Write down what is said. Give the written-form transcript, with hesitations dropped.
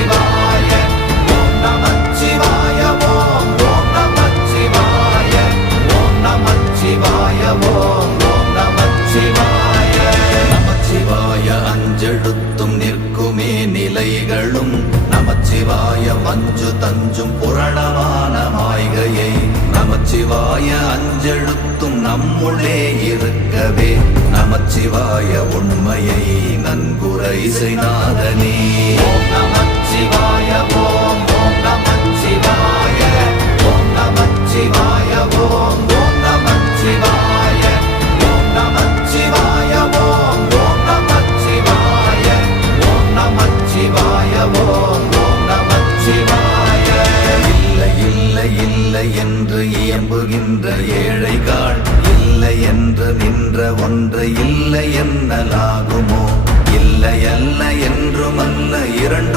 நமச்சிவாய ஓம் நமச்சிவாய ஓம் ஓம் நமச்சிவாய ஓம் நமச்சிவாய ஓம் ஓம் நமச்சிவாய நமச்சிவாய அஞ்செழுத்தும் நிற்குமே நிலைகளும் நமச்சிவாய மஞ்சு தஞ்சும் புரணமான மாய்கையை நமச்சிவாய அஞ்செழுத்தும் நம்முள்ளே இருக்கவே நமச்சிவாய உண்மையை நன்குரை செய்நாதனே ஓம் நமச்சிவாய ஓம் ஓம் நமச்சிவாய ஓம் நமச்சிவாய ஓம் ஓம் நமச்சிவாய ஓம் நமச்சிவாய ஓம் ஓம் நமச்சிவாய ஓம் நமச்சிவாய ஓம் ஓம் நமச்சிவாய இல்லை இல்லை இல்லை என்று இயம்புகின்ற ஏழைகாள் இல்லை என்று நின்ற ஒன்று இல்லை என்னலாகுமோ இல்லை அல்ல என்றுமல்ல இரண்டும்